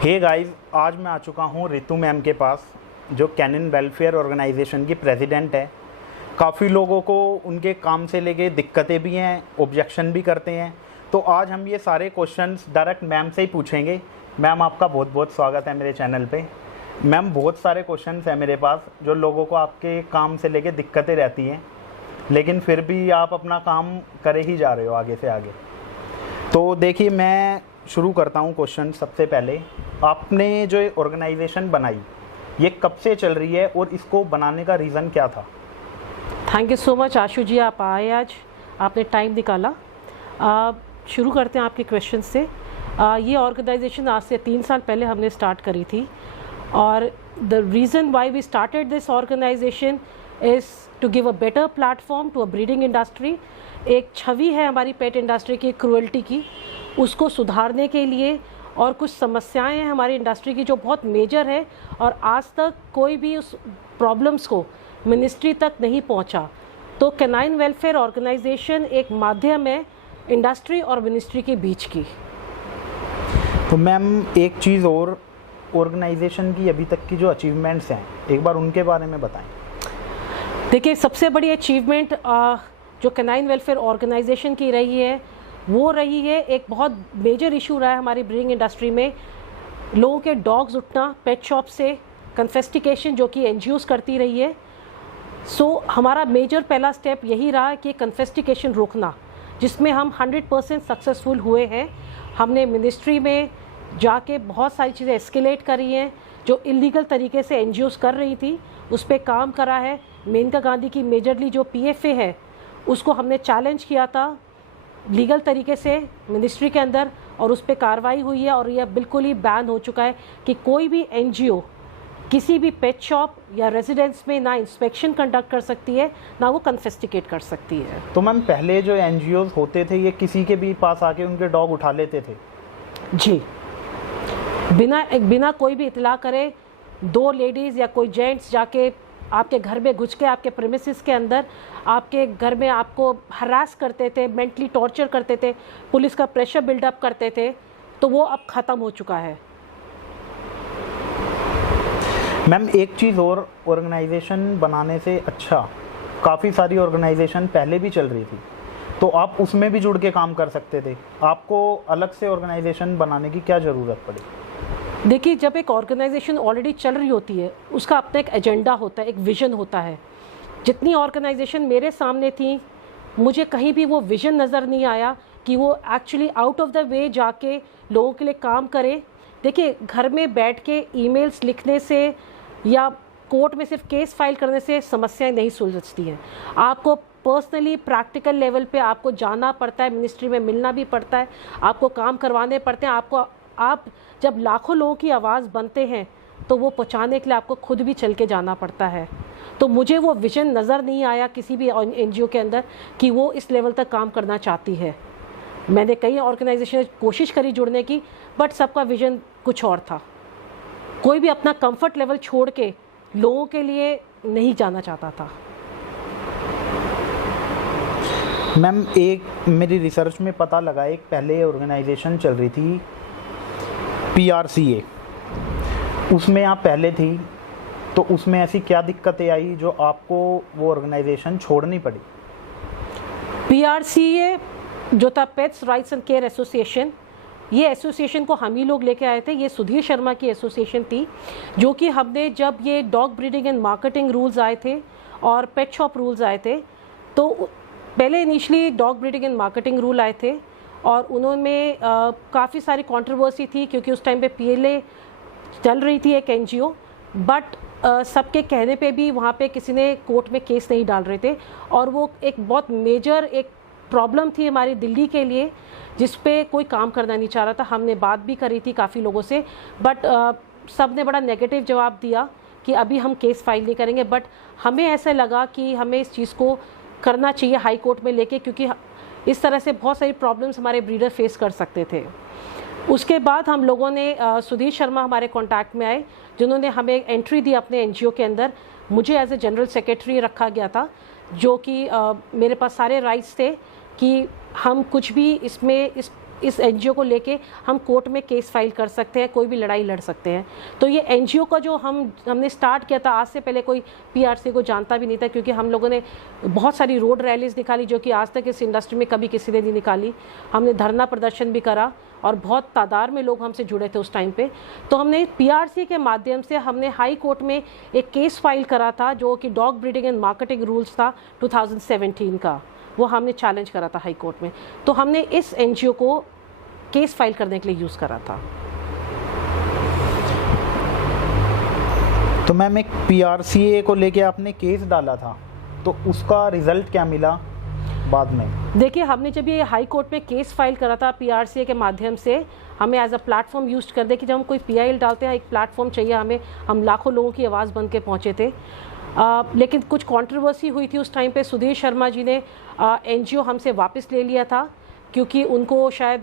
Hey guys, आज मैं आ चुका हूँ रितु मैम के पास, जो कैनिन वेलफेयर ऑर्गेनाइजेशन की प्रेसिडेंट है। काफ़ी लोगों को उनके काम से लेके दिक्कतें भी हैं, ऑब्जेक्शन भी करते हैं। तो आज हम ये सारे क्वेश्चंस डायरेक्ट मैम से ही पूछेंगे। मैम, आपका बहुत बहुत स्वागत है मेरे चैनल पे। मैम, बहुत सारे क्वेश्चंस हैं मेरे पास जो लोगों को आपके काम से लेके दिक्कतें रहती हैं, लेकिन फिर भी आप अपना काम करे ही जा रहे हो आगे से आगे। तो देखिए, मैं शुरू करता हूँ क्वेश्चन। सबसे पहले, आपने जो ऑर्गेनाइजेशन बनाई, ये कब से चल रही है और इसको बनाने का रीज़न क्या था? थैंक यू सो मच आशु जी, आप आए, आज आपने टाइम निकाला। शुरू करते हैं आपके क्वेश्चन से। ये ऑर्गेनाइजेशन आज से 3 साल पहले हमने स्टार्ट करी थी, और the reason why we started this organisation is to give a better platform to a breeding industry. एक छवि है हमारी पेट इंडस्ट्री की क्रूअल्टी की, उसको सुधारने के लिए। और कुछ समस्याएं हैं हमारी इंडस्ट्री की जो बहुत मेजर है, और आज तक कोई भी उस प्रॉब्लम्स को मिनिस्ट्री तक नहीं पहुंचा। तो कैनाइन वेलफेयर ऑर्गेनाइजेशन एक माध्यम है इंडस्ट्री और मिनिस्ट्री के बीच की। तो मैम, एक चीज़ और, ऑर्गेनाइजेशन की अभी तक की जो अचीवमेंट्स हैं, एक बार उनके बारे में बताएं। देखिए, सबसे बड़ी अचीवमेंट जो कैनाइन वेलफेयर ऑर्गेनाइजेशन की रही है, वो रही है, एक बहुत मेजर इशू रहा है हमारी ब्रीडिंग इंडस्ट्री में, लोगों के डॉग्स उठना पेट शॉप से, कन्फेस्टिकेशन जो कि एनजीओज करती रही है। सो हमारा मेजर पहला स्टेप यही रहा कि कन्फेस्टिकेशन रोकना, जिसमें हम 100% सक्सेसफुल हुए हैं। हमने मिनिस्ट्री में जाके बहुत सारी चीज़ें एस्केलेट करी हैं जो इलीगल तरीके से एनजीओज कर रही थी, उस पर काम करा है। मेनका गांधी की मेजरली जो पीएफए है, उसको हमने चैलेंज किया था लीगल तरीके से मिनिस्ट्री के अंदर, और उस पर कार्रवाई हुई है। और यह बिल्कुल ही बैन हो चुका है कि कोई भी एनजीओ किसी भी पेट शॉप या रेजिडेंस में ना इंस्पेक्शन कंडक्ट कर सकती है, ना वो कन्फेस्टिकेट कर सकती है। तो मैम, पहले जो एनजीओज होते थे, ये किसी के भी पास आके उनके डॉग उठा लेते थे? जी, बिना कोई भी इतला करे 2 लेडीज़ या कोई जेंट्स जाके आपके घर में घुस के, आपके प्रेमिसेस के अंदर, आपके घर में आपको हरास करते थे, मेंटली टॉर्चर करते थे, पुलिस का प्रेशर बिल्डअप करते थे। तो वो अब ख़त्म हो चुका है। मैम, एक चीज़ और, ऑर्गेनाइजेशन बनाने से अच्छा काफ़ी सारी ऑर्गेनाइजेशन पहले भी चल रही थी, तो आप उसमें भी जुड़ के काम कर सकते थे। आपको अलग से ऑर्गेनाइजेशन बनाने की क्या ज़रूरत पड़ी? देखिए, जब एक ऑर्गेनाइजेशन ऑलरेडी चल रही होती है, उसका अपना एक एजेंडा होता है, एक विज़न होता है। जितनी ऑर्गेनाइजेशन मेरे सामने थी, मुझे कहीं भी वो विज़न नज़र नहीं आया कि वो actually out of the way जाके लोगों के लिए काम करे। देखिए, घर में बैठ के ईमेल्स लिखने से या कोर्ट में सिर्फ केस फाइल करने से समस्याएं नहीं सुलझती हैं। आपको पर्सनली प्रैक्टिकल लेवल पे आपको जाना पड़ता है, मिनिस्ट्री में मिलना भी पड़ता है, आपको काम करवाने पड़ते हैं। आप जब लाखों लोगों की आवाज़ बनते हैं, तो वो पहुंचाने के लिए आपको खुद भी चल के जाना पड़ता है। तो मुझे वो विजन नज़र नहीं आया किसी भी एनजीओ के अंदर कि वो इस लेवल तक काम करना चाहती है। मैंने कई ऑर्गेनाइजेशन कोशिश करी जुड़ने की, बट सबका विजन कुछ और था। कोई भी अपना कंफर्ट लेवल छोड़ के लोगों के लिए नहीं जाना चाहता था। मैम, एक मेरी रिसर्च में पता लगा, एक पहले ऑर्गेनाइजेशन चल रही थी PRCA, उसमें आप पहले थी, तो उसमें ऐसी क्या दिक्कतें आई जो आपको वो ऑर्गेनाइजेशन छोड़नी पड़ी? PRCA जो था, pets rights and care association, ये एसोसिएशन को हम ही लोग लेके आए थे। ये सुधीर शर्मा की एसोसिएशन थी, जो कि हमने, जब ये dog breeding and marketing rules आए थे और पेट शॉप रूल्स आए थे, तो पहले initially dog breeding and marketing rule आए थे, और उन्होंने काफ़ी सारी कंट्रोवर्सी थी, क्योंकि उस टाइम पे PLA चल रही थी, एक एनजीओ। बट सबके कहने पे भी वहाँ पे किसी ने कोर्ट में केस नहीं डाल रहे थे, और वो एक बहुत मेजर एक प्रॉब्लम थी हमारी दिल्ली के लिए, जिस पे कोई काम करना नहीं चाह रहा था। हमने बात भी करी थी काफ़ी लोगों से, बट सब ने बड़ा नेगेटिव जवाब दिया कि अभी हम केस फाइल नहीं करेंगे। बट हमें ऐसा लगा कि हमें इस चीज़ को करना चाहिए हाई कोर्ट में लेके, क्योंकि इस तरह से बहुत सारी प्रॉब्लम्स हमारे ब्रीडर फेस कर सकते थे। उसके बाद हम लोगों ने सुधीर शर्मा हमारे कांटेक्ट में आए, जिन्होंने हमें एंट्री दी अपने एनजीओ के अंदर। मुझे एज ए जनरल सेक्रेटरी रखा गया था, जो कि मेरे पास सारे राइट्स थे कि हम कुछ भी इसमें इस इस एनजीओ को लेके हम कोर्ट में केस फाइल कर सकते हैं, कोई भी लड़ाई लड़ सकते हैं। तो ये एनजीओ का जो हमने स्टार्ट किया था, आज से पहले कोई पीआरसी को जानता भी नहीं था, क्योंकि हम लोगों ने बहुत सारी रोड रैलीज निकाली जो कि आज तक इस इंडस्ट्री में कभी किसी ने नहीं निकाली। हमने धरना प्रदर्शन भी करा और बहुत तादाद में लोग हमसे जुड़े थे उस टाइम पे। तो हमने पीआरसी के माध्यम से हमने हाई कोर्ट में एक केस फाइल करा था जो कि dog breeding and marketing rules था 2017 का, वो हमने चैलेंज करा था हाई कोर्ट में। तो हमने इस एनजीओ को केस फाइल करने के लिए यूज़ करा था। तो मैम एक पीआरसीए को लेके आपने केस डाला था, तो उसका रिजल्ट क्या मिला बाद में? देखिए, हमने जब ये हाई कोर्ट में केस फाइल करा था पीआरसीए के माध्यम से, हमें एज अ प्लेटफॉर्म यूज कर दे कि जब हम कोई पीआईएल डालते हैं एक प्लेटफॉर्म चाहिए हमें, हम लाखों लोगों की आवाज़ बन के पहुँचे थे। लेकिन कुछ कंट्रोवर्सी हुई थी उस टाइम पे। सुधीर शर्मा जी ने एनजीओ हमसे वापस ले लिया था, क्योंकि उनको शायद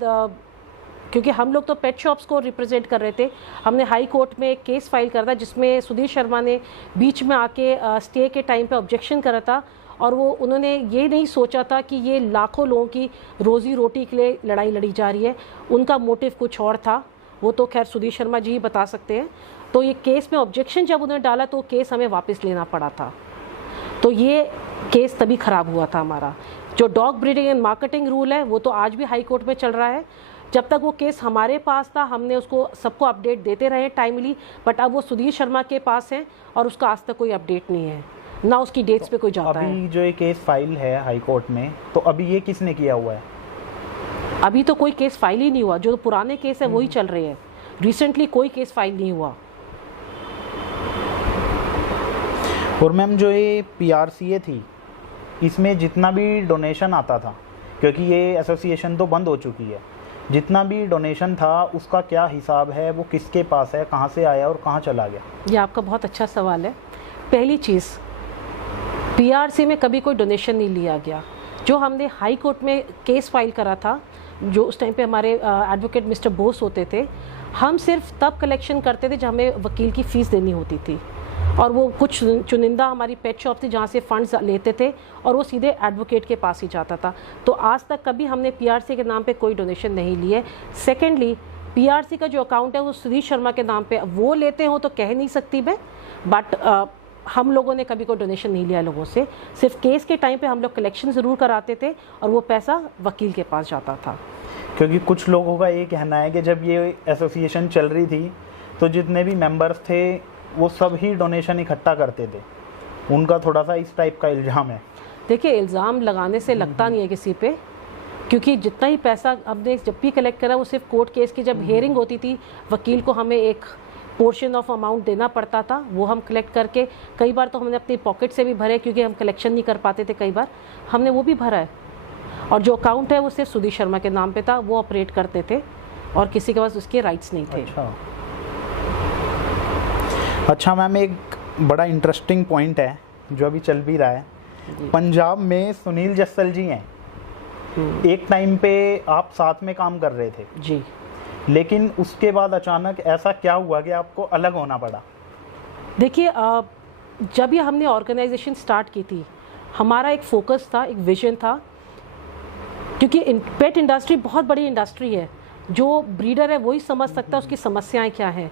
क्योंकि हम लोग तो पेट शॉप्स को रिप्रेजेंट कर रहे थे। हमने हाई कोर्ट में एक केस फाइल करा था जिसमें सुधीर शर्मा ने बीच में आके स्टे के टाइम पे ऑब्जेक्शन करा था, और वो उन्होंने ये नहीं सोचा था कि ये लाखों लोगों की रोज़ी रोटी के लिए लड़ाई लड़ी जा रही है। उनका मोटिव कुछ और था, वो तो खैर सुधीर शर्मा जी ही बता सकते हैं। तो ये केस में ऑब्जेक्शन जब उन्होंने डाला तो केस हमें वापस लेना पड़ा था। तो ये केस तभी ख़राब हुआ था हमारा। जो dog breeding and marketing rule है वो तो आज भी हाई कोर्ट में चल रहा है। जब तक वो केस हमारे पास था हमने उसको सबको अपडेट देते रहे टाइमली, बट अब वो सुधीर शर्मा के पास है और उसका आज तक कोई अपडेट नहीं है, ना उसकी डेट्स पे कोई जाता है। अभी जो ये केस फाइल है हाई कोर्ट में, तो अभी ये किसने किया हुआ है? अभी तो कोई केस फाइल ही नहीं हुआ, जो पुराने केस है वही चल रहे हैं। रिसेंटली कोई केस फाइल नहीं हुआ। और मैम जो ये पीआरसीए थी, इसमें जितना भी डोनेशन आता था, क्योंकि ये एसोसिएशन तो बंद हो चुकी है, जितना भी डोनेशन था उसका क्या हिसाब है, वो किसके पास है, कहाँ से आया और कहाँ चला गया? ये आपका बहुत अच्छा सवाल है। पहली चीज़, पीआरसी में कभी कोई डोनेशन नहीं लिया गया। जो हमने हाई कोर्ट में केस फाइल करा था, जो उस टाइम पे हमारे एडवोकेट मिस्टर बोस होते थे, हम सिर्फ तब कलेक्शन करते थे जब हमें वकील की फ़ीस देनी होती थी, और वो कुछ चुनिंदा हमारी पेट शॉप थी जहाँ से फंड्स लेते थे और वो सीधे एडवोकेट के पास ही जाता था। तो आज तक कभी हमने पीआरसी के नाम पे कोई डोनेशन नहीं लिए। सेकेंडली, पीआरसी का जो अकाउंट है वो सुधीर शर्मा के नाम पे, वो लेते हो तो कह नहीं सकती मैं, बट हम लोगों ने कभी कोई डोनेशन नहीं लिया लोगों से। सिर्फ केस के टाइम पे हम लोग कलेक्शन ज़रूर कराते थे और वो पैसा वकील के पास जाता था। क्योंकि कुछ लोगों का ये कहना है कि जब ये एसोसिएशन चल रही थी तो जितने भी मेंबर्स थे वो सब ही डोनेशन इकट्ठा करते थे, उनका थोड़ा सा इस टाइप का इल्ज़ाम है। देखिए, इल्ज़ाम लगाने से लगता नहीं है किसी पे, क्योंकि जितना ही पैसा हमने जब भी कलेक्ट करा वो सिर्फ कोर्ट केस की जब हियरिंग होती थी, वकील को हमें एक पोर्शन ऑफ अमाउंट देना पड़ता था, वो हम कलेक्ट करके, कई बार तो हमने अपनी पॉकेट से भी भरे क्योंकि हम कलेक्शन नहीं कर पाते थे, कई बार हमने वो भी भरा है। और जो अकाउंट है वो सिर्फ सुधीर शर्मा के नाम पे था, वो ऑपरेट करते थे और किसी के पास उसके राइट्स नहीं थे। अच्छा मैम, एक बड़ा इंटरेस्टिंग पॉइंट है जो अभी चल भी रहा है। पंजाब में सुनील जस्सल जी हैं, एक टाइम पे आप साथ में काम कर रहे थे जी, लेकिन उसके बाद अचानक ऐसा क्या हुआ कि आपको अलग होना पड़ा? देखिए, जब ये हमने ऑर्गेनाइजेशन स्टार्ट की थी, हमारा एक फोकस था, एक विजन था, क्योंकि पेट इंडस्ट्री बहुत बड़ी इंडस्ट्री है। जो ब्रीडर है वही समझ सकता है उसकी समस्याएं क्या हैं,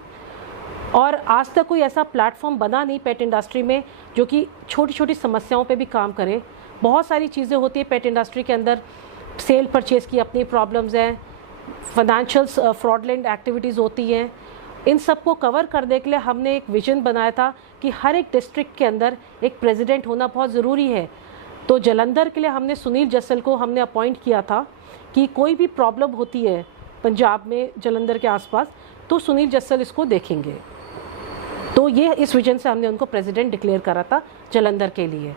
और आज तक कोई ऐसा प्लेटफॉर्म बना नहीं पेट इंडस्ट्री में जो कि छोटी छोटी समस्याओं पे भी काम करे। बहुत सारी चीज़ें होती है पेट इंडस्ट्री के अंदर, सेल परचेज़ की अपनी प्रॉब्लम्स हैं, फाइनेंशियल्स फ्रॉडलेंट एक्टिविटीज़ होती हैं। इन सब को कवर करने के लिए हमने एक विजन बनाया था कि हर एक डिस्ट्रिक्ट के अंदर एक प्रेसिडेंट होना बहुत ज़रूरी है। तो जलंधर के लिए हमने सुनील जस्सल को हमने अपॉइंट किया था कि कोई भी प्रॉब्लम होती है पंजाब में, जलंधर के आसपास, तो सुनील जस्सल इसको देखेंगे। तो ये इस विजन से हमने उनको प्रेसिडेंट डिक्लेयर करा था जलंधर के लिए।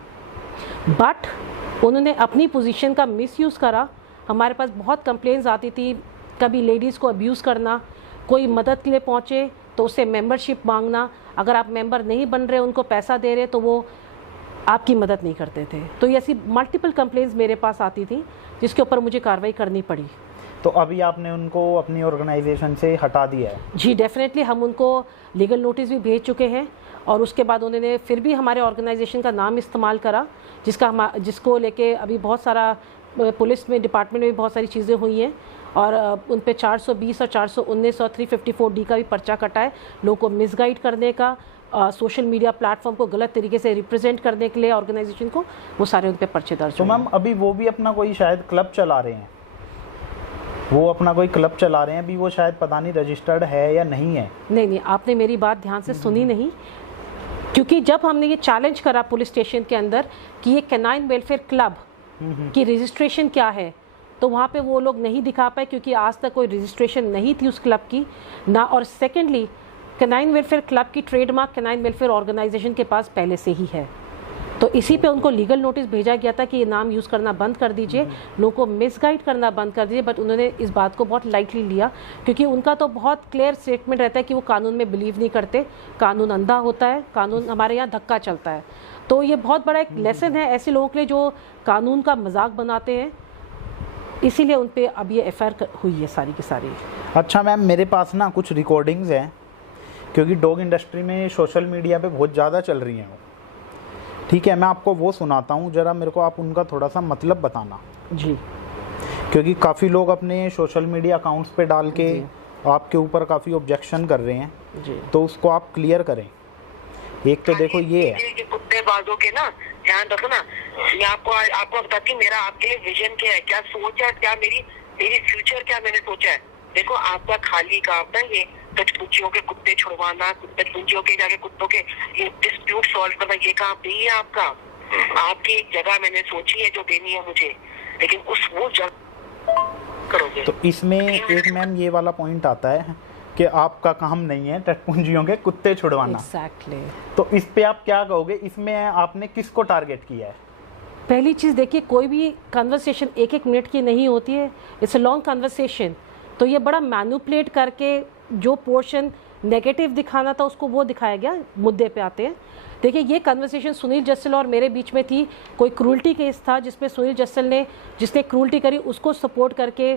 बट उन्होंने अपनी पोजीशन का मिसयूज़ करा। हमारे पास बहुत कंप्लेंट्स आती थी, कभी लेडीज़ को अब्यूज़ करना, कोई मदद के लिए पहुँचे तो उससे मेंबरशिप मांगना, अगर आप मेंबर नहीं बन रहे, उनको पैसा दे रहे तो वो आपकी मदद नहीं करते थे। तो ये ऐसी मल्टीपल कंप्लेंट्स मेरे पास आती थी जिसके ऊपर मुझे कार्रवाई करनी पड़ी। तो अभी आपने उनको अपनी ऑर्गेनाइजेशन से हटा दिया है? जी डेफिनेटली, हम उनको लीगल नोटिस भी भेज चुके हैं, और उसके बाद उन्होंने फिर भी हमारे ऑर्गेनाइजेशन का नाम इस्तेमाल करा, जिसको लेके अभी बहुत सारा पुलिस में डिपार्टमेंट में भी बहुत सारी चीज़ें हुई हैं और उन पे 420 और 419 और 354D का भी पर्चा कटा है, लोगों को मिसगाइड करने का, सोशल मीडिया प्लेटफॉर्म को गलत तरीके से रिप्रेजेंट करने के लिए ऑर्गेनाइजेशन को, वो सारे उन पे पर्चे दर्ज। तो मैम अभी वो भी अपना कोई शायद क्लब चला रहे हैं, वो अपना कोई क्लब चला रहे हैं अभी, वो शायद पता नहीं रजिस्टर्ड है या नहीं है। नहीं, आपने मेरी बात ध्यान से सुनी नहीं, क्योंकि जब हमने ये चैलेंज करा पुलिस स्टेशन के अंदर कि ये कैनाइन वेलफेयर क्लब की रजिस्ट्रेशन क्या है, तो वहाँ पे वो लोग नहीं दिखा पाए क्योंकि आज तक कोई रजिस्ट्रेशन नहीं थी उस क्लब की ना। और सेकेंडली कैनाइन वेलफेयर क्लब की ट्रेडमार्क कैनाइन वेलफेयर ऑर्गेनाइजेशन के पास पहले से ही है, तो इसी पे उनको लीगल नोटिस भेजा गया था कि ये नाम यूज़ करना बंद कर दीजिए, लोगों को मिसगाइड करना बंद कर दीजिए। बट उन्होंने इस बात को बहुत लाइटली लिया क्योंकि उनका तो बहुत क्लियर स्टेटमेंट रहता है कि वो कानून में बिलीव नहीं करते, कानून अंधा होता है, कानून हमारे यहाँ धक्का चलता है। तो ये बहुत बड़ा एक लेसन है ऐसे लोगों के लिए जो कानून का मजाक बनाते हैं, इसीलिए उन पर अब ये FIR हुई है सारी की सारी। अच्छा मैम, मेरे पास ना कुछ रिकॉर्डिंग्स हैं, क्योंकि डॉग इंडस्ट्री में सोशल मीडिया पे बहुत ज़्यादा चल रही हैं वो, ठीक है, मैं आपको वो सुनाता हूँ, ज़रा मेरे को आप उनका थोड़ा सा मतलब बताना जी, क्योंकि काफ़ी लोग अपने सोशल मीडिया अकाउंट्स पे डाल के आपके ऊपर काफ़ी ऑब्जेक्शन कर रहे हैं जी, तो उसको आप क्लियर करें। एक तो देखो ये है, कुत्तेबाजों के ना ध्यान रखो ना, मैं आपको बताती हूँ मेरा आपके लिए विजन क्या है, क्या सोच है, क्या मेरी फ्यूचर क्या मैंने सोचा है। देखो आपका खाली काम ना ये बचपुंजियों के कुत्ते छुड़वाना, बचपुंजियों के जाके कुत्तों के ये डिस्प्यूट सॉल्व करना, ये काम नहीं है आपका। आपकी एक जगह मैंने सोची है जो देनी है मुझे, लेकिन वो जगह करोगे। तो इसमें एक मैम ये वाला पॉइंट आता है कि आपका काम नहीं है टटपुंजियों के कुत्ते छुड़वाना। एग्जैक्टली। तो इस पे आप क्या कहोगे, इसमें आपने किसको टारगेट किया है? पहली चीज़ देखिए, कोई भी कन्वर्सेशन 1-1 मिनट की नहीं होती है, इट्स अ लॉन्ग कन्वर्सेशन। तो ये बड़ा मैनिपुलेट करके जो पोर्शन नेगेटिव दिखाना था उसको वो दिखाया गया। मुद्दे पे आते हैं। देखिए, ये कन्वर्सेशन सुनील जस्सल और मेरे बीच में थी। कोई क्रूल्टी केस था जिसमें सुनील जस्सल ने, जिसने क्रूल्टी करी उसको सपोर्ट करके,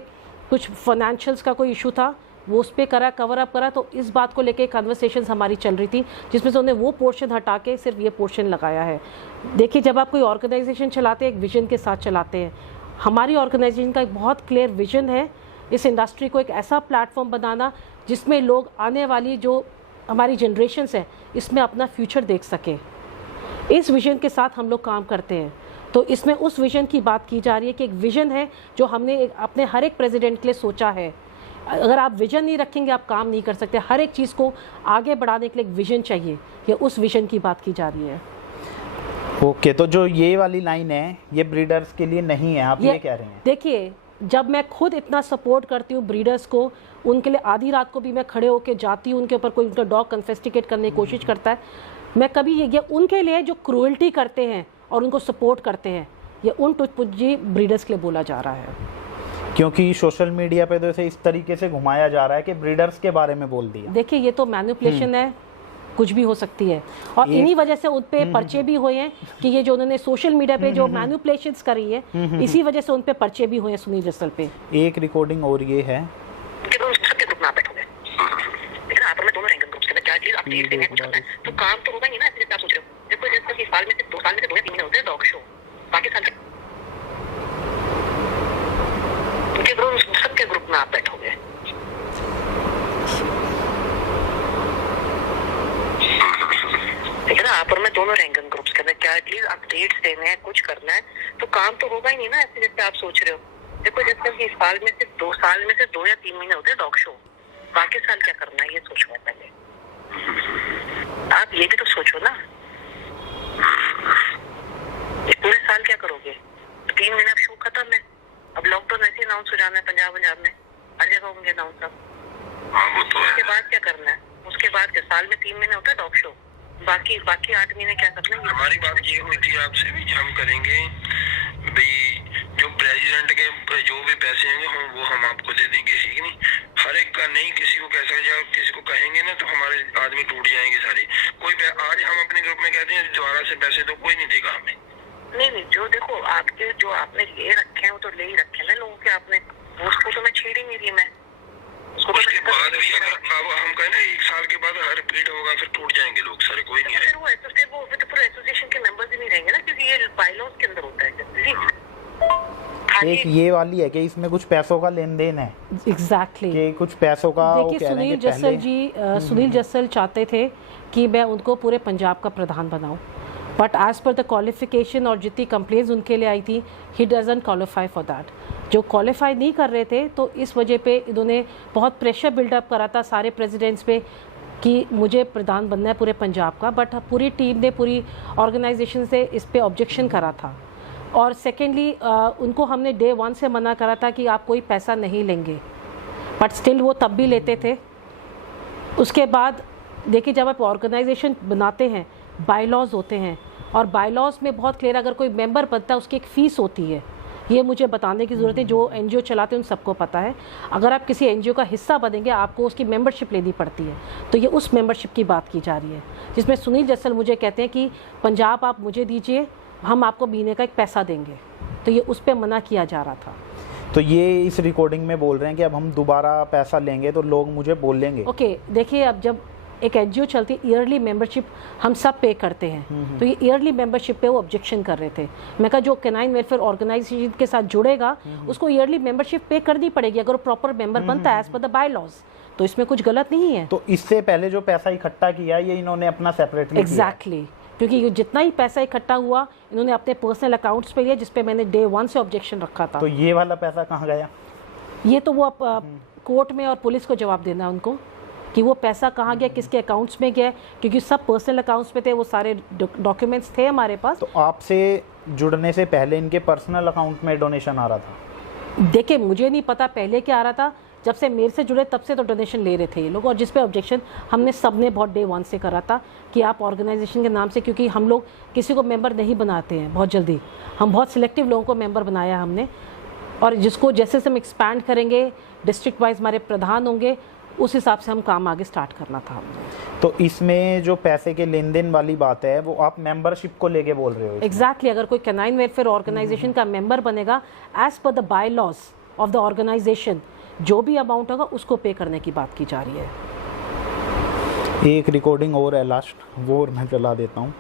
कुछ फाइनेंशियल्स का कोई इशू था वो उस पर करा, कवर अप करा। तो इस बात को लेके कन्वर्सेशंस हमारी चल रही थी जिसमें से उन्होंने वो पोर्शन हटा के सिर्फ ये पोर्शन लगाया है। देखिए, जब आप कोई ऑर्गेनाइजेशन चलाते हैं एक विजन के साथ चलाते हैं। हमारी ऑर्गेनाइजेशन का एक बहुत क्लियर विजन है, इस इंडस्ट्री को एक ऐसा प्लेटफॉर्म बनाना जिसमें लोग आने वाली जो हमारी जनरेशन्स हैं इसमें अपना फ्यूचर देख सकें। इस विजन के साथ हम लोग काम करते हैं। तो इसमें उस विजन की बात की जा रही है कि एक विजन है जो हमने अपने हर एक प्रेसिडेंट के लिए सोचा है। अगर आप विजन नहीं रखेंगे आप काम नहीं कर सकते। हर एक चीज़ को आगे बढ़ाने के लिए एक विजन चाहिए, ये उस विजन की बात की जा रही है। ओके, तो जो ये वाली लाइन है ये ब्रीडर्स के लिए नहीं है, आप ये कह रहे हैं? देखिए, जब मैं खुद इतना सपोर्ट करती हूँ ब्रीडर्स को, उनके लिए आधी रात को भी मैं खड़े होकर जाती हूँ, उनके ऊपर कोई उनका डॉग कन्फेस्टिकेट करने की कोशिश करता है, मैं कभी ये उनके लिए जो क्रूअल्टी करते हैं और उनको सपोर्ट करते हैं, ये उन टुटपुंजी ब्रीडर्स के लिए बोला जा रहा है। क्योंकि सोशल मीडिया पे तो इसे इस तरीके से घुमाया जा रहा है कि ब्रीडर्स के बारे में बोल दिया। देखिए, ये तो मैनिपुलेशन है, कुछ भी हो सकती है। और इन्हीं वजह से उन पे पर्चे भी हुए हैं कि ये जो उन्होंने सोशल मीडिया पे जो मैनिपुलेशंस करी है, इसी वजह से उन पे पर्चे भी हुए हैं सुनील जस्सल पे। एक रिकॉर्डिंग और ये है, तो काम तो होगा ही ना, आप सोच रहे हो। देखो, जैसे कि साल में से 2 साल में से 2 या 3 महीने होते हैं डॉग शो, बाकी साल उनके ग्रुप, सबके ग्रुप में आप बैठोगे। ठीक है ना, आप और मैं दोनों रैंकिंग ग्रुप्स के अंदर क्या एटलीस्ट अपडेट्स देने हैं, कुछ करना है, तो काम तो होगा ही नहीं ना ऐसे जैसे आप सोच रहे हो। देखो, जैसे कि साल में से 2 या 3 महीने होते हैं डॉग शो, बाकी साल क्या करना है ये सोचो पहले। आप ये भी तो सोचो ना, इस पूरे साल क्या करोगे? 3 महीने अब शो खत्म है, अब लॉकडाउन वैसे अनाउंस हो जाना है पंजाब में, हर जगह होंगे अनाउंस। अब उसके बाद क्या करना है? उसके बाद क्या, साल में 3 महीने होता है डॉग शो, बाकी 8 महीने क्या करना है? हमारी बात ये हुई थी आपसे भी, हम करेंगे भाई, जो प्रेसिडेंट के जो भी पैसे होंगे वो हम आपको दे देंगे, ठीक नहीं? हर एक का नहीं, किसी को कैसा जाए, किसी को कहेंगे ना तो हमारे आदमी टूट जाएंगे सारे। कोई आज हम अपने ग्रुप में कहते हैं दोबारा से पैसे तो कोई नहीं देगा हमें। नहीं, जो देखो आपके जो आपने ले रखे हैं वो तो ले ही रखे हैं ना लोगों के, आपने उसको तो मैं छेड़ ही नहीं रही। मैं उसके बाद भी अगर अब हम कहें ना 1 साल के बाद हर रिपीट होगा फिर टूट जाएंगे लोग सारे, कोई नहीं है। फिर वो तो पूरे एसोसिएशन के मेंबर्स ही नहीं रहेंगे ना, क्योंकि ये बायलॉज के अंदर होता है। एक ये वाली है कि इसमें कुछ पैसों का लेन देन है। एग्जैक्टली कि कुछ पैसों का वो देखिए कह रहे हैं सुनील कि जस्सल जी सुनील जस्सल चाहते थे कि मैं उनको पूरे पंजाब का प्रधान बनाऊं, but as per the qualification और जितनी कंप्लेंट्स उनके लिए आई थी, he doesn't qualify for that. जो क्वालिफाई नहीं कर रहे थे, तो इस वजह पे इन्होंने बहुत प्रेशर बिल्डअप करा था सारे प्रेसिडेंट्स पे कि मुझे प्रधान बनना है पूरे पंजाब का, बट पूरी टीम ने, पूरी ऑर्गेनाइजेशन से इस पे ऑब्जेक्शन करा था। और सेकेंडली उनको हमने डे 1 से मना करा था कि आप कोई पैसा नहीं लेंगे, बट स्टिल वो तब भी लेते थे। उसके बाद देखिए, जब आप ऑर्गेनाइजेशन बनाते हैं, बाई लॉज होते हैं, और बाई लॉज में बहुत क्लियर, अगर कोई मेंबर बनता है उसकी एक फ़ीस होती है। ये मुझे बताने की ज़रूरत है, जो एनजीओ चलाते हैं उन सबको पता है। अगर आप किसी एनजीओ का हिस्सा बनेंगे, आपको उसकी मेंबरशिप लेनी पड़ती है। तो ये उस मेंबरशिप की बात की जा रही है, जिसमें सुनील जस्सल मुझे कहते हैं कि पंजाब आप मुझे दीजिए, हम आपको महीने का एक पैसा देंगे। तो ये उस पर मना किया जा रहा था। तो ये इस रिकॉर्डिंग में बोल रहे हैं कि अब हम दोबारा पैसा लेंगे तो लोग मुझे बोलेंगे। ओके, देखिए, अब जब एक एनजीओ चलती है, ईयरली मेंबरशिप हम सब पे करते हैं, तो ये ईयरली मेंबरशिप पे वो ऑब्जेक्शन कर रहे थे। मैं कहा जो कैनाइन वेलफेयर ऑर्गेनाइजेशन के साथ जुड़ेगा उसको ईयरली मेंबरशिप पे करनी पड़ेगी, अगर वो प्रॉपर मेंबर बनता है as per the by laws, तो इसमें कुछ गलत नहीं है। तो इससे पहले जो पैसा इकट्ठा किया ये इन्होंने अपना सेपरेटली एग्जैक्टली, क्योंकि ये जितना ही पैसा इकट्ठा हुआ इन्होंने अपने पर्सनल अकाउंट्स पे लिया, जिसपे मैंने डे 1 से ऑब्जेक्शन रखा था। तो ये वाला पैसा कहाँ गया? ये तो वो कोर्ट में और पुलिस को जवाब देना उनको कि वो पैसा कहाँ गया, किसके अकाउंट्स में गया, क्योंकि सब पर्सनल अकाउंट्स पे थे, वो सारे डॉक्यूमेंट्स थे हमारे पास। तो आपसे जुड़ने से पहले इनके पर्सनल अकाउंट में डोनेशन आ रहा था? देखिए, मुझे नहीं पता पहले क्या आ रहा था, जब से मेरे से जुड़े तब से तो डोनेशन ले रहे थे ये लोग, और जिस पे ऑब्जेक्शन हमने सब ने बहुत डे 1 से करा था कि आप ऑर्गेनाइजेशन के नाम से, क्योंकि हम लोग किसी को मेंबर नहीं बनाते हैं बहुत जल्दी, हम बहुत सिलेक्टिव लोगों को मेंबर बनाया हमने, और जिसको जैसे हम एक्सपैंड करेंगे, डिस्ट्रिक्ट वाइज हमारे प्रधान होंगे, उस हिसाब से हम काम आगे स्टार्ट करना था हमने। तो इसमें जो पैसे के लेन देन वाली बात है वो आप मेंबरशिप को लेके बोल रहे हो? एग्जैक्टली, अगर कोई कैनाइन वेलफेयर ऑर्गेनाइजेशन का मेंबर बनेगा, as per the by laws of the organisation जो भी अमाउंट होगा उसको पे करने की बात की जा रही है। एक रिकॉर्डिंग और है लास्ट, वो और मैं चला देता हूँ।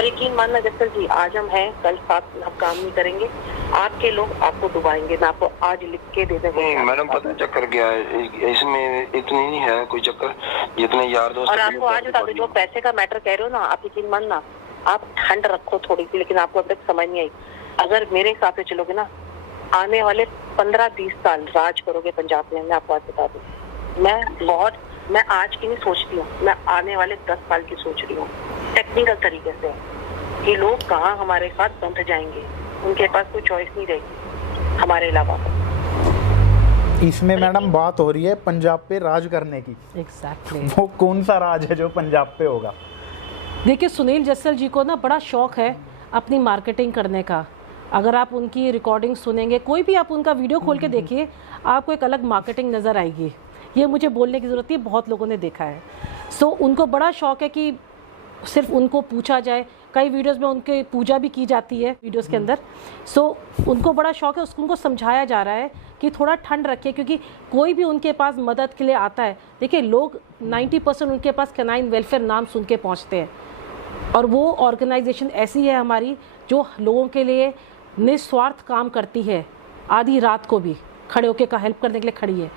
यकीन मानना जस्सल जी, आज हम हैं, कल साथ हम काम नहीं करेंगे, आपके लोग आपको डुबाएंगे। मैं आपको आज लिख के दे दूंगा। नहीं मैडम, पता चक्कर क्या है, इसमें इतनी नहीं है कोई चक्कर, जितने यार दोस्त। और आपको आज बता दो, जो पैसे का मैटर कह रहे हो ना, आप यकीन मानना, आप ठंड रखो थोड़ी सी, लेकिन आपको अब तक समझ नहीं आई। अगर मेरे हिसाब से चलोगे ना, आने वाले 15-20 साल राज करोगे पंजाब में। मैं आपको आज बता दूं, मैं आज की नहीं सोचती हूँ, मैं आने वाले 10 साल की सोच रही हूँ, टेक्निकल तरीके से कि लोग कहाँ हमारे साथ बंध जाएंगे, उनके पास कोई चॉइस नहीं रहेगी हमारे अलावा। इसमें मैडम बात हो रही है पंजाब पे राज करने की। एग्जैक्टली, वो कौन सा राज है जो पंजाब पे होगा? देखिए, सुनील जस्सल जी को ना बड़ा शौक है अपनी मार्केटिंग करने का। अगर आप उनकी रिकॉर्डिंग सुनेंगे, कोई भी आप उनका वीडियो खोल के देखिए, आपको एक अलग मार्केटिंग नज़र आएगी। ये मुझे बोलने की ज़रूरत नहीं, बहुत लोगों ने देखा है। सो उनको बड़ा शौक है कि सिर्फ उनको पूछा जाए। कई वीडियोस में उनके पूजा भी की जाती है वीडियोस के अंदर। सो उनको बड़ा शौक है, उसको उनको समझाया जा रहा है कि थोड़ा ठंड रखिए, क्योंकि कोई भी उनके पास मदद के लिए आता है, देखिए लोग 90% उनके पास कैनाइन वेलफेयर नाम सुन के पहुँचते हैं, और वो ऑर्गेनाइजेशन ऐसी है हमारी जो लोगों के लिए निस्वार्थ काम करती है, आधी रात को भी खड़े होकर हेल्प करने के लिए खड़ी है।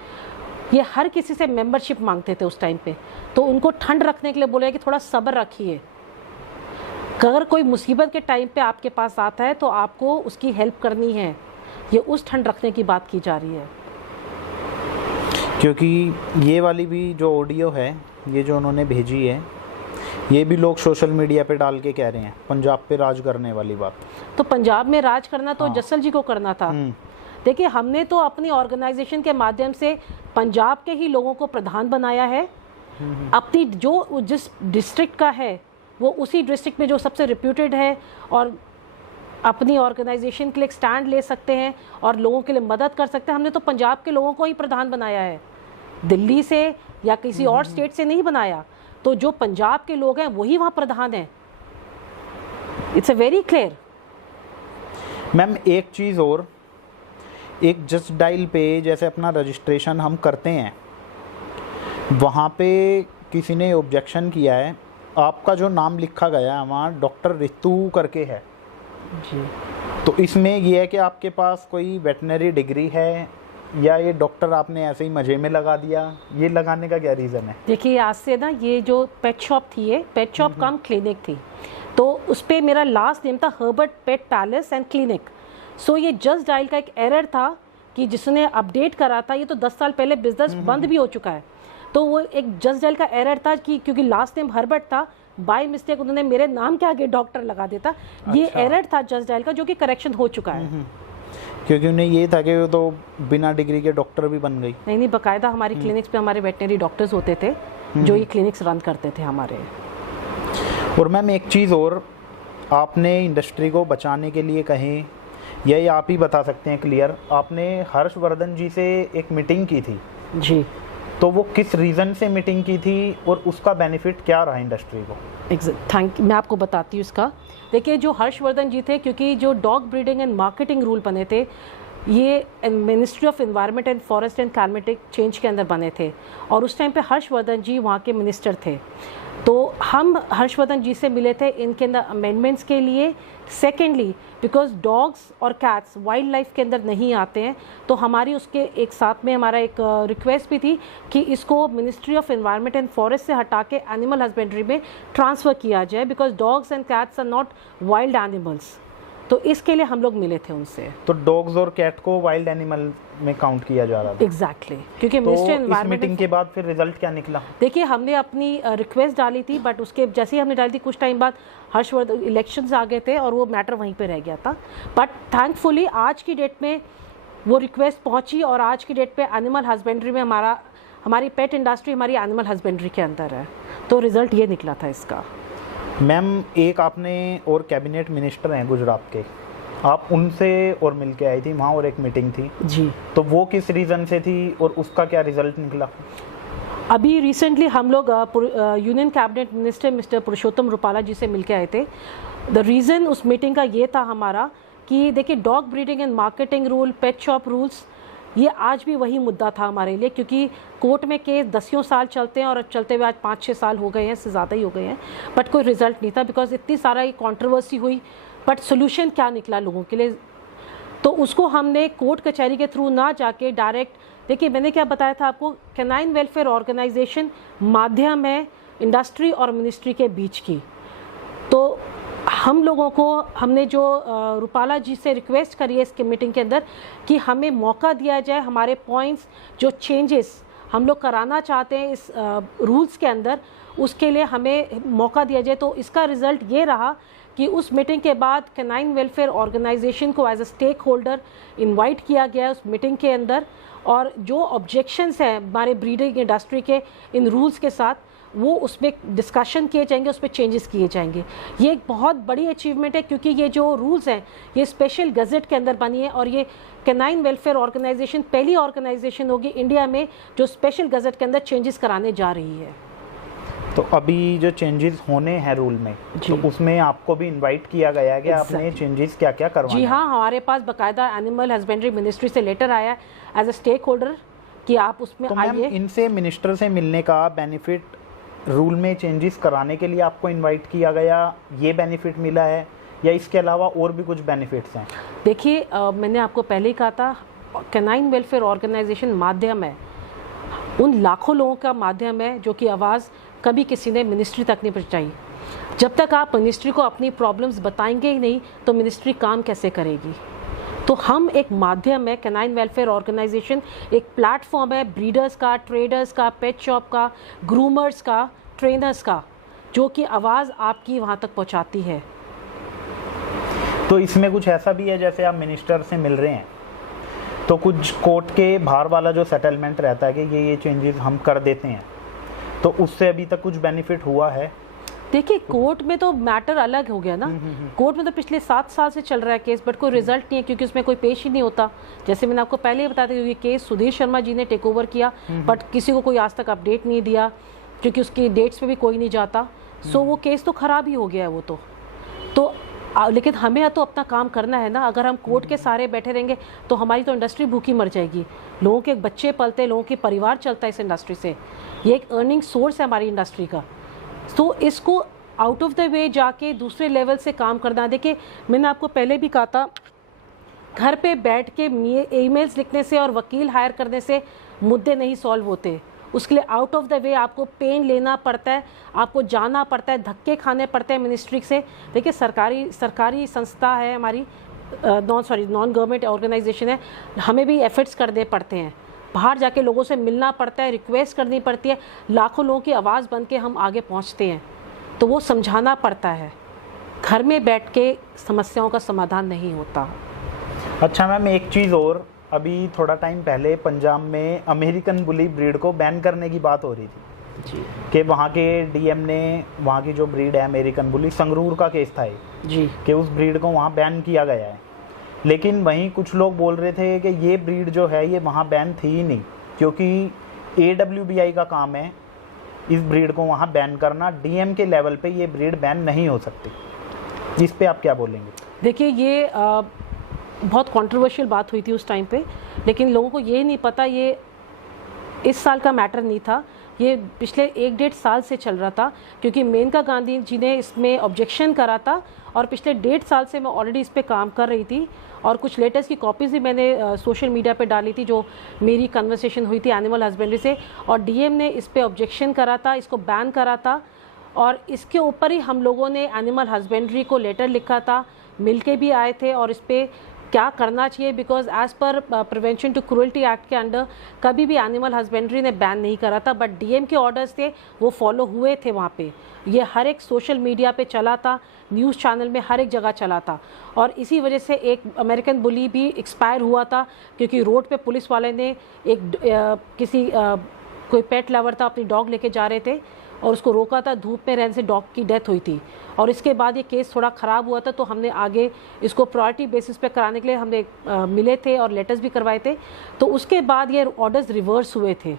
ये हर किसी से मेंबरशिप मांगते थे उस टाइम पे, तो उनको ठंड रखने के लिए बोला कि थोड़ा सब्र रखिए। अगर कोई मुसीबत के टाइम पे आपके पास आता है तो आपको उसकी हेल्प करनी है, ये उस ठंड रखने की बात की जा रही है। क्योंकि ये वाली भी जो ऑडियो है, ये जो उन्होंने भेजी है, ये भी लोग सोशल मीडिया पे डाल के कह रहे हैं पंजाब पे राज करने वाली बात। तो पंजाब में राज करना तो जस्सल जी को करना था। देखिए, हमने तो अपनी ऑर्गेनाइजेशन के माध्यम से पंजाब के ही लोगों को प्रधान बनाया है। अपनी जो जिस डिस्ट्रिक्ट का है वो उसी डिस्ट्रिक्ट में जो सबसे रिप्यूटेड है और अपनी ऑर्गेनाइजेशन के लिए एक स्टैंड ले सकते हैं और लोगों के लिए मदद कर सकते हैं, हमने तो पंजाब के लोगों को ही प्रधान बनाया है, दिल्ली से या किसी और स्टेट से नहीं बनाया। तो जो पंजाब के लोग हैं वही वहाँ प्रधान हैं। It's a very clear. Ma'am एक चीज़ और, एक जस्ट डायल पे जैसे अपना रजिस्ट्रेशन हम करते हैं, वहाँ पे किसी ने ऑब्जेक्शन किया है, आपका जो नाम लिखा गया है वहाँ डॉक्टर रितु करके है जी। तो इसमें ये है कि आपके पास कोई वेटनरी डिग्री है या ये डॉक्टर आपने ऐसे ही मज़े में लगा दिया, ये लगाने का क्या रीज़न है? देखिए आज से ना ये जो पेट शॉप थी, ये पेट शॉप कम क्लिनिक थी, तो उस पर मेरा लास्ट नेम था Herbert pet palace and clinic. So ये जस्ट डायल का एक एरर था कि जिसने अपडेट करा था, ये तो 10 साल पहले बिजनेस बंद भी हो चुका है, तो वो एक जस्ट डायल का एरर था कि क्योंकि लास्ट नेम हर्बर्ट था, बाय मिस्टेक उन्होंने मेरे नाम के आगे डॉक्टर लगा देता। ये एरर था जस्ट डायल का, जो कि करेक्शन हो चुका है। क्योंकि उन्हें ये था कि वो तो बिना डिग्री के डॉक्टर भी बन गई। नहीं, बाकायदा हमारी क्लिनिक्स पे हमारे वेटनरी डॉक्टर्स होते थे जो ये क्लिनिक्स रन करते थे हमारे। और मैम एक चीज़ और, आपने इंडस्ट्री को बचाने के लिए कहें या ये आप ही बता सकते हैं क्लियर, आपने हर्षवर्धन जी से एक मीटिंग की थी जी, तो वो किस रीज़न से मीटिंग की थी और उसका बेनिफिट क्या रहा इंडस्ट्री को? थैंक यू, मैं आपको बताती हूँ इसका। देखिए जो हर्षवर्धन जी थे, क्योंकि जो dog breeding and marketing rule बने थे ये ministry of environment and forest and climatic change के अंदर बने थे, और उस टाइम पे हर्षवर्धन जी वहाँ के मिनिस्टर थे। तो हम हर्षवर्धन जी से मिले थे इनके अंदर अमेंडमेंट्स के लिए। सेकेंडली बिकॉज डॉग्स और कैट्स वाइल्ड लाइफ के अंदर नहीं आते हैं, तो हमारी उसके एक साथ में हमारा एक रिक्वेस्ट भी थी कि इसको ministry of environment and forest से हटा के एनिमल हस्बेंड्री में ट्रांसफ़र किया जाए, because dogs and cats are not wild animals. तो इसके लिए हम लोग मिले थे उनसे। तो डॉग्स और कैट को वाइल्ड एनिमल में काउंट किया जा रहा था? एग्जैक्टली, क्योंकि तो मिनिस्टर इस एनवायरनमेंट मीटिंग के बाद फिर रिजल्ट क्या निकला? देखिए हमने अपनी रिक्वेस्ट डाली थी, बट उसके जैसे ही हमने डाली थी कुछ टाइम बाद हर्षवर्धन इलेक्शंस आ गए थे और वो मैटर वहीं पे रह गया था। बट थैंकफुली आज की डेट में वो रिक्वेस्ट पहुंची और आज की डेट पे एनिमल हस्बेंड्री में हमारी पेट इंडस्ट्री हमारी एनिमल हस्बेंड्री के अंदर है। तो रिजल्ट ये निकला था इसका। मैम एक आपने और कैबिनेट मिनिस्टर हैं गुजरात के, आप उनसे और मिल के आई थी वहाँ और एक मीटिंग थी जी, तो वो किस रीज़न से थी और उसका क्या रिजल्ट निकला? अभी रिसेंटली हम लोग यूनियन कैबिनेट मिनिस्टर मिस्टर पुरुषोत्तम रूपाला जी से मिल के आए थे। द रीज़न उस मीटिंग का ये था हमारा कि देखिए dog breeding and marketing rule, pet shop rules, ये आज भी वही मुद्दा था हमारे लिए, क्योंकि कोर्ट में केस 10 साल चलते हैं और अब चलते हुए आज 5-6 साल हो गए हैं, इससे ज़्यादा ही हो गए हैं, बट कोई रिजल्ट नहीं था बिकॉज इतनी सारा ये कॉन्ट्रोवर्सी हुई, बट सोल्यूशन क्या निकला लोगों के लिए। तो उसको हमने कोर्ट कचहरी के थ्रू ना जाके डायरेक्ट, देखिए मैंने क्या बताया था आपको, कैनाइन वेलफेयर ऑर्गेनाइजेशन माध्यम है इंडस्ट्री और मिनिस्ट्री के बीच की। तो हम लोगों को हमने जो रूपाला जी से रिक्वेस्ट करी है इसके मीटिंग के अंदर कि हमें मौका दिया जाए, हमारे पॉइंट्स जो चेंजेस हम लोग कराना चाहते हैं इस रूल्स के अंदर, उसके लिए हमें मौका दिया जाए। तो इसका रिज़ल्ट ये रहा कि उस मीटिंग के बाद कैनाइन वेलफेयर ऑर्गेनाइजेशन को as a stakeholder invite किया गया उस मीटिंग के अंदर, और जो ऑब्जेक्शंस हैं हमारे ब्रीडिंग इंडस्ट्री के इन रूल्स के साथ वो उसमें डिस्कशन किए जाएंगे, उस पर चेंजेस किए जाएंगे। ये एक बहुत बड़ी अचीवमेंट है, क्योंकि ये जो रूल्स हैं ये स्पेशल गज़ेट के अंदर बनी है, और ये कैनाइन वेलफेयर ऑर्गेनाइजेशन पहली ऑर्गेनाइजेशन होगी इंडिया में जो स्पेशल गज़ेट के अंदर चेंजेस कराने जा रही है। तो अभी जो चेंजेस होने हैं रूल में, तो उसमें आपको भी इनवाइट किया गया है कि आपने चेंजेस क्या क्या करवाना? जी हाँ, हमारे पास बाकायदा एनिमल हस्बेंड्री मिनिस्ट्री से लेटर आया है एज अ स्टेक होल्डर कि आप उसमें तो आइए। इनसे मिनिस्टर से मिलने का बेनिफिट, रूल में चेंजेस कराने के लिए आपको इनवाइट किया गया, ये बेनिफिट मिला है या इसके अलावा और भी कुछ बेनिफिट्स हैं? देखिए मैंने आपको पहले ही कहा था, कैनाइन वेलफेयर ऑर्गेनाइजेशन माध्यम है, उन लाखों लोगों का माध्यम है जो कि आवाज़ कभी किसी ने मिनिस्ट्री तक नहीं पहुंचाई। जब तक आप मिनिस्ट्री को अपनी प्रॉब्लम्स बताएंगे ही नहीं तो मिनिस्ट्री काम कैसे करेगी? तो हम एक माध्यम है, कैनाइन वेलफेयर ऑर्गेनाइजेशन एक प्लेटफॉर्म है ब्रीडर्स का, ट्रेडर्स का, पेट शॉप का, ग्रूमर्स का, ट्रेनर्स का, जो कि आवाज़ आपकी वहाँ तक पहुँचाती है। तो इसमें कुछ ऐसा भी है जैसे आप मिनिस्टर से मिल रहे हैं तो कुछ कोर्ट के बाहर वाला जो सेटलमेंट रहता है कि ये चेंजेस हम कर देते हैं, तो उससे अभी तक कुछ बेनिफिट हुआ है? देखिए कोर्ट में तो मैटर अलग हो गया ना, कोर्ट में तो पिछले 7 साल से चल रहा है केस, बट कोई रिजल्ट नहीं है क्योंकि उसमें कोई पेश ही नहीं होता। जैसे मैंने आपको पहले ही बताया था, ये केस सुधीर शर्मा जी ने टेक ओवर किया, बट किसी को कोई आज तक अपडेट नहीं दिया क्योंकि उसकी डेट्स पे भी कोई नहीं जाता। सो वो केस तो ख़राब ही हो गया है वो तो लेकिन हमें तो अपना काम करना है ना। अगर हम कोर्ट के सारे बैठे रहेंगे तो हमारी तो इंडस्ट्री भूखी मर जाएगी। लोगों के बच्चे पलते, लोगों के परिवार चलता है इस इंडस्ट्री से, ये एक अर्निंग सोर्स है हमारी इंडस्ट्री का। तो इसको आउट ऑफ द वे जाके दूसरे लेवल से काम करना। देखिए मैंने आपको पहले भी कहा था घर पे बैठ के ईमेल्स लिखने से और वकील हायर करने से मुद्दे नहीं सॉल्व होते। उसके लिए आउट ऑफ द वे आपको पेन लेना पड़ता है, आपको जाना पड़ता है, धक्के खाने पड़ते हैं मिनिस्ट्री से। देखिए सरकारी संस्था है हमारी, नॉन गवर्नमेंट ऑर्गेनाइजेशन है, हमें भी एफर्ट्स करने पड़ते हैं, बाहर जाके लोगों से मिलना पड़ता है, रिक्वेस्ट करनी पड़ती है, लाखों लोगों की आवाज़ बन के हम आगे पहुंचते हैं, तो वो समझाना पड़ता है। घर में बैठ के समस्याओं का समाधान नहीं होता। अच्छा मैम, एक चीज़ और, अभी थोड़ा टाइम पहले पंजाब में अमेरिकन बुली ब्रीड को बैन करने की बात हो रही थी जी, कि वहाँ के डीएम ने वहाँ की जो ब्रीड है अमेरिकन बुली, संगरूर का केस था ये, जी, कि उस ब्रीड को वहाँ बैन किया गया है। लेकिन वहीं कुछ लोग बोल रहे थे कि ये ब्रीड जो है ये वहाँ बैन थी ही नहीं, क्योंकि AWBI का काम है इस ब्रीड को वहाँ बैन करना, डीएम के लेवल पे ये ब्रीड बैन नहीं हो सकती। इस पे आप क्या बोलेंगे? देखिए ये बहुत कंट्रोवर्शियल बात हुई थी उस टाइम पे, लेकिन लोगों को ये नहीं पता, ये इस साल का मैटर नहीं था, ये पिछले 1-1.5 साल से चल रहा था, क्योंकि मेनका गांधी जी ने इसमें ऑब्जेक्शन करा था और पिछले 1.5 साल से मैं ऑलरेडी इस पे काम कर रही थी और कुछ लेटर्स की कॉपीज़ भी मैंने सोशल मीडिया पे डाली थी, जो मेरी कन्वर्सेशन हुई थी एनिमल हस्बेंड्री से, और डीएम ने इस पे ऑब्जेक्शन करा था, इसको बैन करा था, और इसके ऊपर ही हम लोगों ने एनिमल हस्बेंड्री को लेटर लिखा था, मिलके भी आए थे, और इस पर क्या करना चाहिए, because as per prevention to cruelty act के अंडर कभी भी एनिमल हस्बेंड्री ने बैन नहीं करा था, बट डीएम के ऑर्डर्स थे वो फॉलो हुए थे वहाँ पे, ये हर एक सोशल मीडिया पे चला था, न्यूज़ चैनल में हर एक जगह चला था, और इसी वजह से एक अमेरिकन बुली भी एक्सपायर हुआ था, क्योंकि रोड पे पुलिस वाले ने कोई पेट लवर था, अपनी डॉग लेके जा रहे थे और उसको रोका था, धूप में रहने से डॉग की डेथ हुई थी, और इसके बाद ये केस थोड़ा ख़राब हुआ था, तो हमने आगे इसको प्रायोरिटी बेसिस पे कराने के लिए हमने मिले थे और लेटर्स भी करवाए थे, तो उसके बाद ये ऑर्डर्स रिवर्स हुए थे,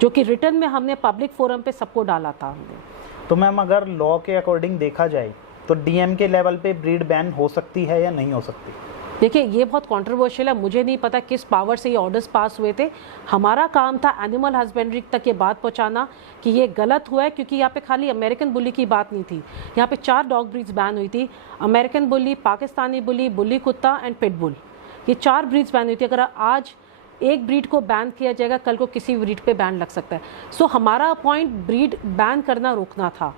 जो कि रिटर्न में हमने पब्लिक फोरम पे सबको डाला था हमने। तो मैम अगर लॉ के अकॉर्डिंग देखा जाए तो डीएम के लेवल पे ब्रीड बैन हो सकती है या नहीं हो सकती? देखिए ये बहुत कंट्रोवर्शियल है, मुझे नहीं पता किस पावर से ये ऑर्डर्स पास हुए थे, हमारा काम था एनिमल हस्बेंड्री तक ये बात पहुंचाना कि ये गलत हुआ है, क्योंकि यहाँ पे खाली अमेरिकन बुली की बात नहीं थी, यहाँ पे 4 डॉग ब्रीड्स बैन हुई थी, अमेरिकन बुली, पाकिस्तानी बुली, बुली कुत्ता एंड पिटबुल, ये 4 ब्रीड्स बैन हुई थी। अगर आज एक ब्रीड को बैन किया जाएगा, कल को किसी ब्रीड पे बैन लग सकता है। सो हमारा पॉइंट ब्रीड बैन करना रोकना था,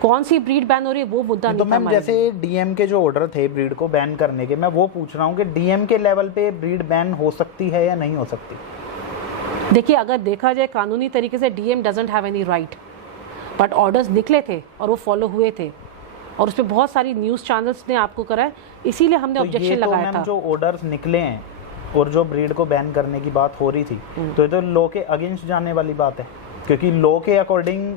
कौन सी ब्रीड बैन हो रही है वो मुद्दा नहीं तो था। मैम जैसे डीएम के जो ऑर्डर थे ब्रीड को बैन करने के, मैं वो पूछ रहा हूँ कि डीएम के लेवल पे ब्रीड बैन हो सकती है या नहीं हो सकती? देखिए अगर देखा जाए कानूनी तरीके से DM doesn't have any right, but orders निकले थे और वो फॉलो हुए थे, और उस पर बहुत सारी न्यूज़ चैनल्स ने आपको करा है, इसीलिए हमने ऑब्जेक्शन लगाया था। जो ऑर्डर्स निकले हैं और जो ब्रीड को बैन करने की बात हो रही थी, तो ये तो लॉ के अगेंस्ट जाने वाली बात है, क्योंकि लॉ के अकॉर्डिंग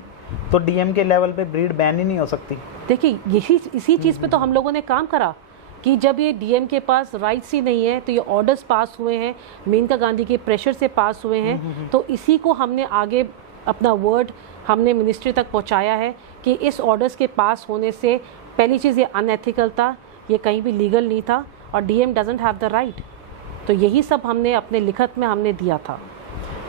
तो डीएम के लेवल पे ब्रीड बैन ही नहीं हो सकती। देखिए इसी चीज़ पे तो हम लोगों ने काम करा कि जब ये डीएम के पास राइट्स ही नहीं है, तो ये ऑर्डर्स पास हुए हैं, मेनका गांधी के प्रेशर से पास हुए हैं, तो इसी को हमने आगे अपना वर्ड हमने मिनिस्ट्री तक पहुंचाया है कि इस ऑर्डर्स के पास होने से पहली चीज़ ये अनएथिकल था, ये कहीं भी लीगल नहीं था, और DM doesn't have the right, तो यही सब हमने अपने लिखत में हमने दिया था।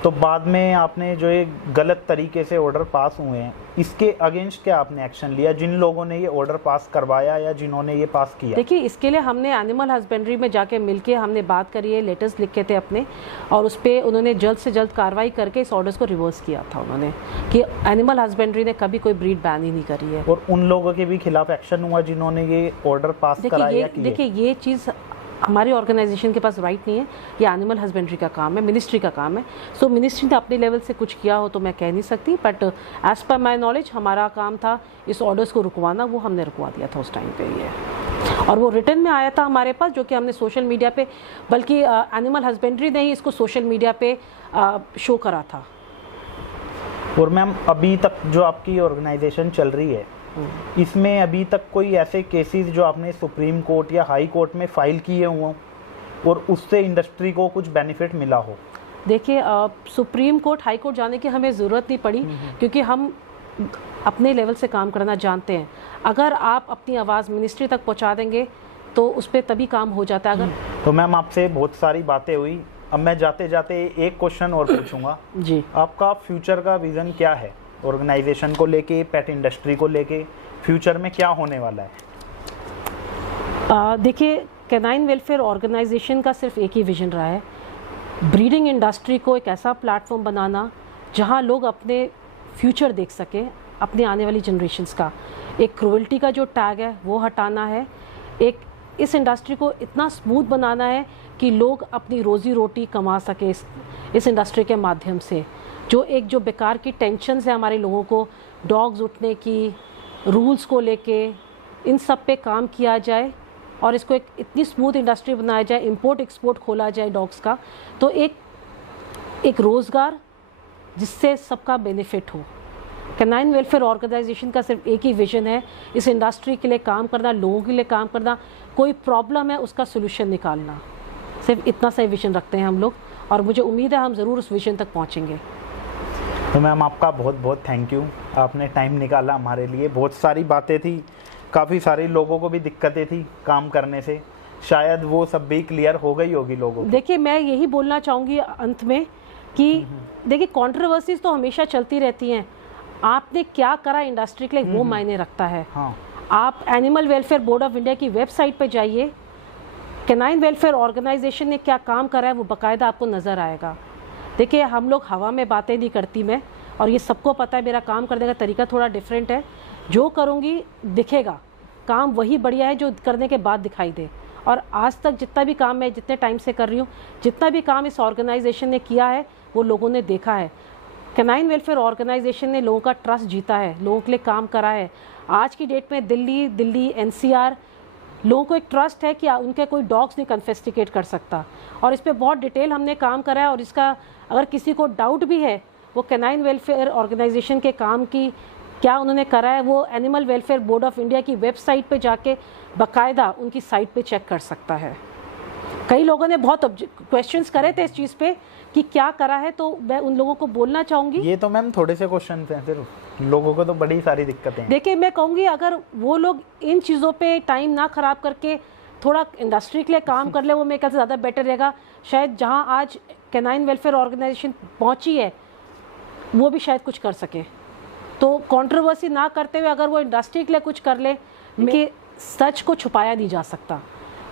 तो बाद में आपने जो ये गलत तरीके से ऑर्डर पास हुए हैं, इसके अगेंस्ट क्या आपने एक्शन लिया, जिन लोगों ने ये ऑर्डर पास करवाया या जिन्होंने ये पास किया? देखिए इसके लिए हमने एनिमल हस्बेंड्री में जाके मिलके हमने बात करी है, लेटर्स लिखे थे अपने, और उस पर उन्होंने जल्द से जल्द कार्रवाई करके इस ऑर्डर्स को रिवर्स किया था उन्होंने, कि एनिमल हस्बेंड्री ने कभी कोई ब्रीड बैन ही नहीं करी है। और उन लोगों के भी खिलाफ एक्शन हुआ जिन्होंने ये ऑर्डर पास कराया? देखिए ये चीज़ हमारी ऑर्गेनाइजेशन के पास राइट नहीं है, ये एनिमल हस्बेंड्री का काम है, मिनिस्ट्री का काम है, सो मिनिस्ट्री ने अपने लेवल से कुछ किया हो तो मैं कह नहीं सकती, बट एज पर माई नॉलेज हमारा काम था इस ऑर्डर्स को रुकवाना, वो हमने रुकवा दिया था उस टाइम पे ये, और वो रिटर्न में आया था हमारे पास, जो कि हमने सोशल मीडिया पे, बल्कि एनिमल हस्बेंड्री ने ही इसको सोशल मीडिया पे शो करा था। और मैम अभी तक जो आपकी ऑर्गेनाइजेशन चल रही है, इसमें अभी तक कोई ऐसे केसेस जो आपने सुप्रीम कोर्ट या हाई कोर्ट में फाइल किए हों और उससे इंडस्ट्री को कुछ बेनिफिट मिला हो? देखिए सुप्रीम कोर्ट हाई कोर्ट जाने की हमें ज़रूरत नहीं पड़ी, क्योंकि हम अपने लेवल से काम करना जानते हैं। अगर आप अपनी आवाज़ मिनिस्ट्री तक पहुंचा देंगे तो उस पर तभी काम हो जाता है। अगर तो मैम आपसे बहुत सारी बातें हुई, अब मैं जाते जाते एक क्वेश्चन और पूछूंगा जी, आपका फ्यूचर का विज़न क्या है ऑर्गेनाइजेशन को लेके, पेट इंडस्ट्री को लेके, फ्यूचर में क्या होने वाला है? देखिए कैनाइन वेलफेयर ऑर्गेनाइजेशन का सिर्फ एक ही विजन रहा है, ब्रीडिंग इंडस्ट्री को एक ऐसा प्लेटफॉर्म बनाना जहां लोग अपने फ्यूचर देख सकें, अपने आने वाली जनरेशन्स का। एक क्रूअल्टी का जो टैग है वो हटाना है, एक इस इंडस्ट्री को इतना स्मूथ बनाना है कि लोग अपनी रोज़ी रोटी कमा सके इस इंडस्ट्री के माध्यम से। जो बेकार की टेंशन्स है हमारे लोगों को, डॉग्स उठने की, रूल्स को लेके, इन सब पे काम किया जाए और इसको एक इतनी स्मूथ इंडस्ट्री बनाया जाए, इंपोर्ट एक्सपोर्ट खोला जाए डॉग्स का, तो एक रोज़गार जिससे सबका बेनिफिट हो। कैनाइन वेलफेयर ऑर्गेनाइजेशन का सिर्फ एक ही विजन है, इस इंडस्ट्री के लिए काम करना, लोगों के लिए काम करना, कोई प्रॉब्लम है उसका सोल्यूशन निकालना, सिर्फ इतना सा विजन रखते हैं हम लोग और मुझे उम्मीद है हम ज़रूर उस विजन तक पहुँचेंगे। तो मैम आपका बहुत बहुत थैंक यू, आपने टाइम निकाला हमारे लिए। बहुत सारी बातें थी, काफ़ी सारे लोगों को भी दिक्कतें थी काम करने से, शायद वो सब भी क्लियर हो गई होगी लोगों को। देखिए मैं यही बोलना चाहूँगी अंत में कि देखिए कंट्रोवर्सीज तो हमेशा चलती रहती हैं, आपने क्या करा इंडस्ट्री के लिए वो मायने रखता है। हाँ। आप animal welfare board of India की वेबसाइट पे जाइए, कैनाइन वेलफेयर ऑर्गेनाइजेशन ने क्या काम करा है वो बाकायदा आपको नज़र आएगा। देखिए हम लोग हवा में बातें नहीं करती मैं, और ये सबको पता है मेरा काम करने का तरीका थोड़ा डिफरेंट है, जो करूँगी दिखेगा, काम वही बढ़िया है जो करने के बाद दिखाई दे। और आज तक जितना भी काम मैं जितने टाइम से कर रही हूँ, जितना भी काम इस ऑर्गेनाइजेशन ने किया है वो लोगों ने देखा है। कैनाइन वेलफेयर ऑर्गेनाइजेशन ने लोगों का ट्रस्ट जीता है, लोगों के लिए काम करा है। आज की डेट में दिल्ली NCR लोगों को एक ट्रस्ट है कि उनके कोई डॉग्स नहीं कन्फेस्टिकेट कर सकता, और इस पर बहुत डिटेल हमने काम करा है। और इसका अगर किसी को डाउट भी है वो कैनाइन वेलफेयर ऑर्गेनाइजेशन के काम की क्या उन्होंने करा है, वो animal welfare board of India की वेबसाइट पे जाके बाकायदा उनकी साइट पे चेक कर सकता है। कई लोगों ने बहुत क्वेश्चंस करे थे इस चीज़ पे कि क्या करा है, तो मैं उन लोगों को बोलना चाहूँगी। ये तो मैम थोड़े से क्वेश्चन हैं, फिर लोगों को तो बड़ी सारी दिक्कतें हैं। देखिए मैं कहूँगी अगर वो लोग इन चीज़ों पे टाइम ना ख़राब करके थोड़ा इंडस्ट्री के लिए काम कर ले, वो मेरे ख्याल से ज़्यादा बेटर रहेगा। शायद जहाँ आज कैनाइन वेलफेयर ऑर्गेनाइजेशन पहुँची है वो भी शायद कुछ कर सके। तो कंट्रोवर्सी ना करते हुए अगर वो इंडस्ट्री के लिए कुछ कर ले, कि सच को छुपाया नहीं जा सकता।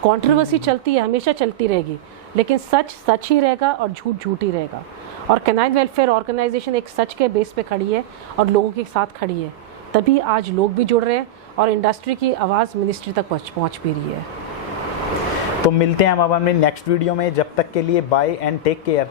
कंट्रोवर्सी चलती है, हमेशा चलती रहेगी, लेकिन सच सच ही रहेगा और झूठ झूठ ही रहेगा। और कैनाइन वेलफेयर ऑर्गेनाइजेशन एक सच के बेस पे खड़ी है और लोगों के साथ खड़ी है, तभी आज लोग भी जुड़ रहे हैं और इंडस्ट्री की आवाज़ मिनिस्ट्री तक पहुँच भी रही है। तो मिलते हैं हम अब अपने नेक्स्ट वीडियो में, जब तक के लिए बाय एंड टेक केयर।